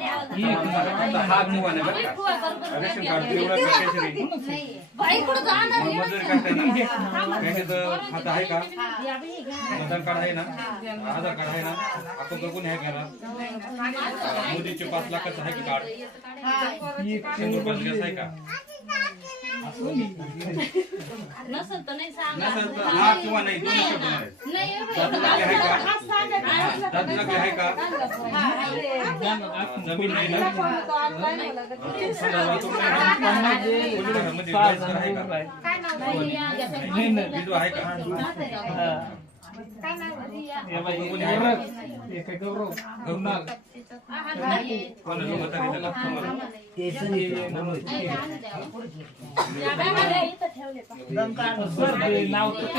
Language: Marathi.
हा किंवा नाही बरं का रेशन कार्ड एवढा केशरी मजुरी करताय ना बँकेचं खाता आहे का आधार कार्ड आहे ना आधार कार्ड आहे ना अकाउंट कोणी आहे घ्यायला मोदीचे 5 लाखाचं आहे का कार्ड 100 रुपयाचं गॅस आहे का नसेल तर नाही सांगा नसेल तर हा किंवा नाही दोन्ही शब्द आहे का दादूला आहे का जमीन नाही ना विधवा आहे का नाव तर